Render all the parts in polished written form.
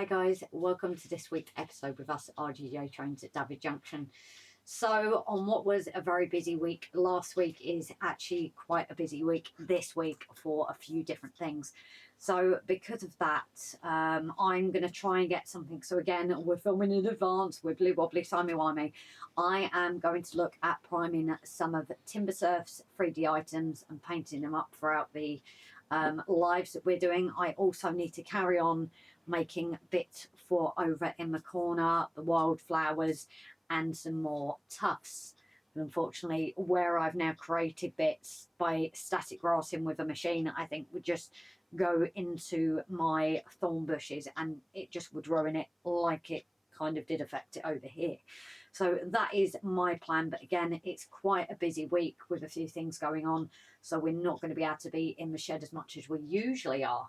Hi guys, welcome to this week's episode with us RGJ trains at David Junction. So on what was a very busy week, last week is actually quite a busy week this week for a few different things. So because of that, I'm going to try and get something. So again, we're filming in advance with Blue Wobbly, Simey Wimey. I am going to look at priming some of Timber Surf's 3D items and painting them up throughout the lives that we're doing. I also need to carry on making bits for over in the corner, the wildflowers and some more tufts. But unfortunately, where I've now created bits by static grassing with a machine, I think would just go into my thorn bushes and it just would ruin it like it kind of did affect it over here. So that is my plan, but again, it's quite a busy week with a few things going on, so we're not going to be able to be in the shed as much as we usually are.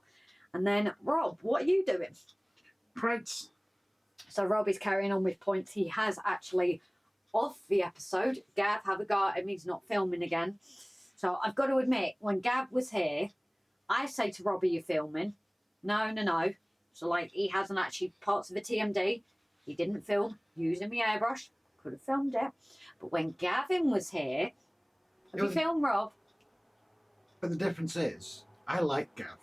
And then Rob, what are you doing? Prince. So Rob is carrying on with points. He has actually off the episode. Gav, have a go at him, he's not filming again. So I've got to admit, when Gav was here, I say to Rob, are you filming? No. So like, he hasn't actually parts of the TMD. He didn't film using the airbrush. Could have filmed it. But when Gavin was here, have you filmed, Rob? But the difference is, I like Gav.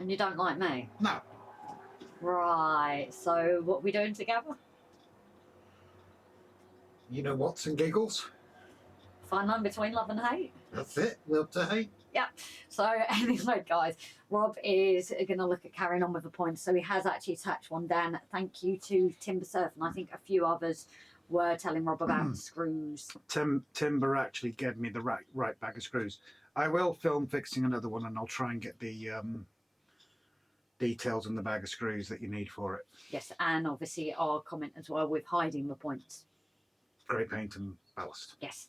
And you don't like me? No. Right. So what are we doing together? You know what's and giggles? Fine line between love and hate. That's it. Love to hate. Yeah. So anyway, guys, Rob is going to look at carrying on with the points. So he has actually attached one down. Thank you to Timber Surf, and I think a few others were telling Rob about screws. Timber actually gave me the right bag of screws. I will film fixing another one, and I'll try and get the details on the bag of screws that you need for it. Yes, and obviously our comment as well with hiding the points. Grey paint and ballast. Yes.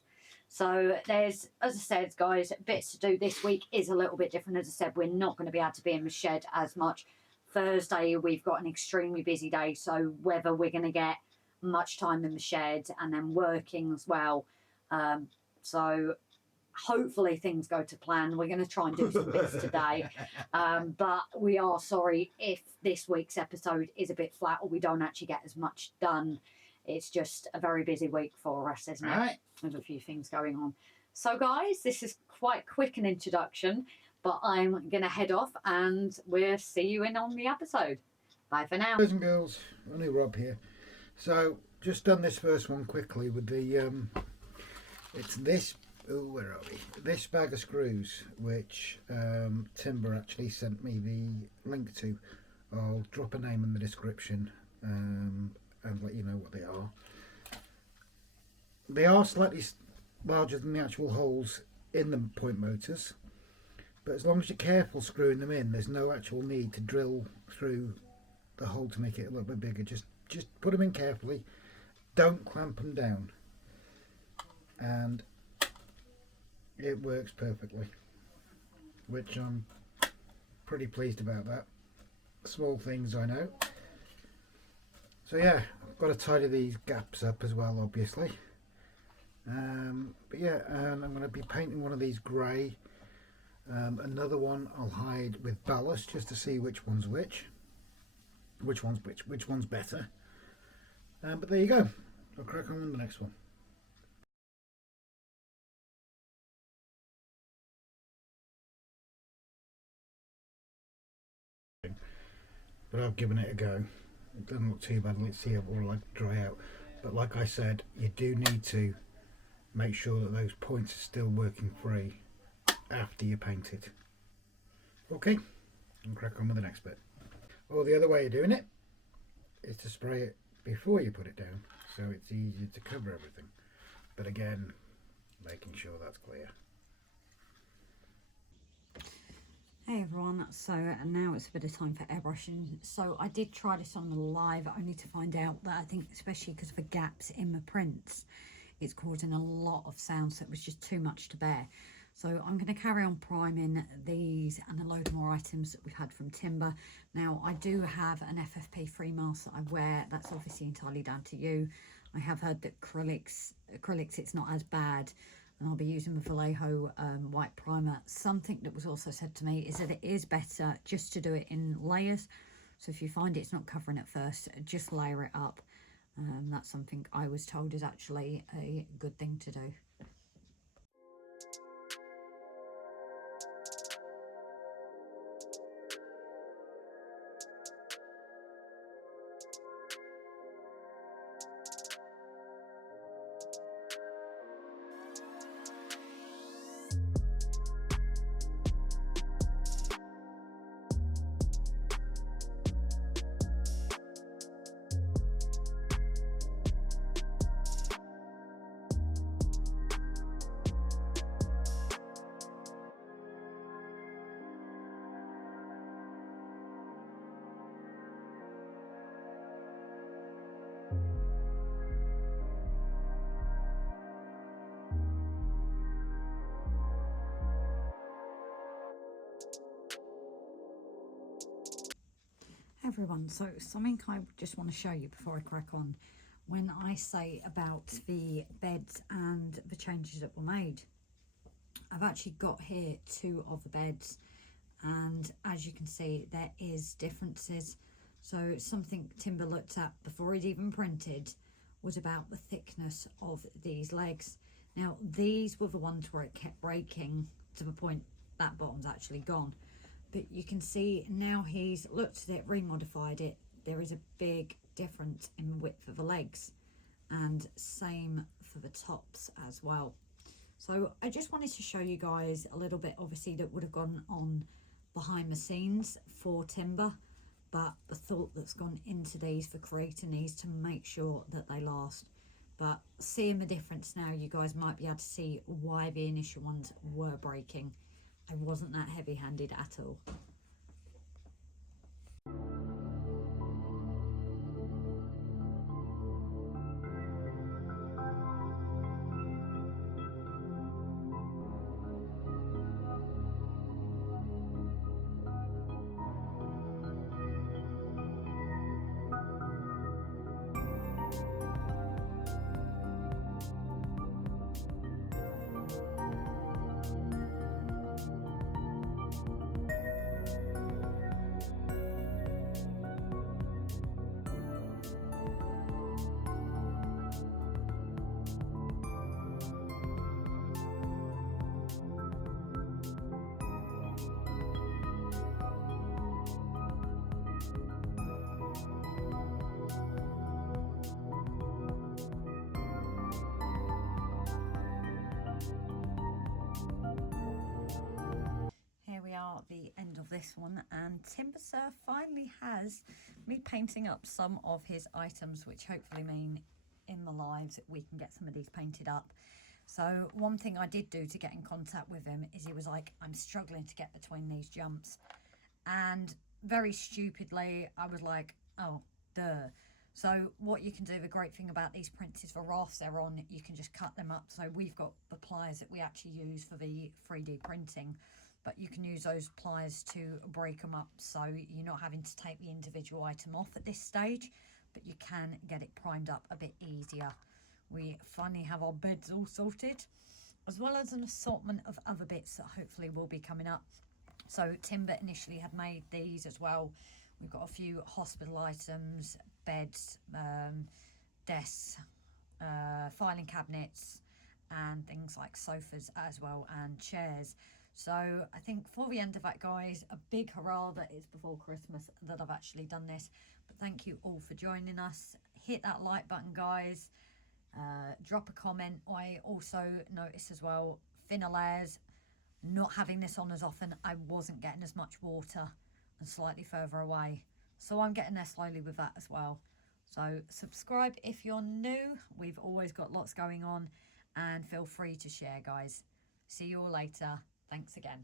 So there's, as I said, guys, bits to do this week is a little bit different. As I said, we're not going to be able to be in the shed as much. Thursday, we've got an extremely busy day, so whether we're going to get much time in the shed and then working as well. So hopefully things go to plan. We're going to try and do some bits today. But we are sorry if this week's episode is a bit flat or we don't actually get as much done. It's just a very busy week for us, isn't it? Right. With a few things going on. So guys, this is quite quick an introduction, but I'm going to head off and we'll see you in on the episode. Bye for now. Boys and girls, only Rob here. So, just done this first one quickly with the, it's this, where are we? This bag of screws, which Timber actually sent me the link to. I'll drop a name in the description and let you know what they are. They are slightly larger than the actual holes in the point motors, but as long as you're careful screwing them in, there's no actual need to drill through the hole to make it a little bit bigger. Just put them in carefully, don't clamp them down, and it works perfectly, which I'm pretty pleased about that. Small things, I know. So yeah, I've got to tidy these gaps up as well, obviously. But yeah, and I'm going to be painting one of these grey. Another one I'll hide with ballast just to see which one's which one's better. But there you go. I'll crack on with the next one. But I've given it a go. It doesn't look too bad. Let's see how it will like dry out. But like I said, you do need to make sure that those points are still working free after you paint it. Okay, and crack on with the next bit. Or the other way of doing it is to spray it before you put it down, so it's easier to cover everything. But again, making sure that's clear. Hey everyone, so now it's a bit of time for airbrushing. So I did try this on the live only to find out that I think especially because of the gaps in the prints, it's causing a lot of sound, so it was just too much to bear. So I'm going to carry on priming these and a load more items that we've had from Timber. Now I do have an FFP3 mask that I wear. That's obviously entirely down to you. I have heard that acrylics it's not as bad, and I'll be using the Vallejo white primer. Something that was also said to me is that it is better just to do it in layers. So if you find it's not covering at first, just layer it up. That's something I was told is actually a good thing to do. Everyone, so something I just want to show you before I crack on. When I say about the beds and the changes that were made, I've actually got here 2 of the beds, and as you can see there is differences. So something Timber looked at before he'd even printed was about the thickness of these legs. Now these were the ones where it kept breaking to the point that bottom's actually gone. But you can see now he's looked at it, remodified it, there is a big difference in width of the legs, and same for the tops as well. So I just wanted to show you guys a little bit, obviously, that would have gone on behind the scenes for Timber, but the thought that's gone into these for creating these to make sure that they last. But seeing the difference now, you guys might be able to see why the initial ones were breaking. I wasn't that heavy-handed at all. The end of this one, and Timber Sir finally has me painting up some of his items, which hopefully mean in the lives we can get some of these painted up. So one thing I did do to get in contact with him is he was like, I'm struggling to get between these jumps, and very stupidly I was like, oh duh. So what you can do, the great thing about these prints is the rafts they're on, you can just cut them up. So we've got the pliers that we actually use for the 3D printing, but you can use those pliers to break them up, so you're not having to take the individual item off at this stage, but you can get it primed up a bit easier. We finally have our beds all sorted, as well as an assortment of other bits that hopefully will be coming up. So Timber initially had made these as well. We've got a few hospital items, beds, desks, filing cabinets, and things like sofas as well, and chairs. So I think for the end of that, guys, a big hurrah that it's before Christmas that I've actually done this. But thank you all for joining us. Hit that like button, guys. Drop a comment. I also noticed as well, thinner layers, not having this on as often, I wasn't getting as much water and slightly further away. So I'm getting there slowly with that as well. So subscribe if you're new. We've always got lots going on, and feel free to share, guys. See you all later. Thanks again.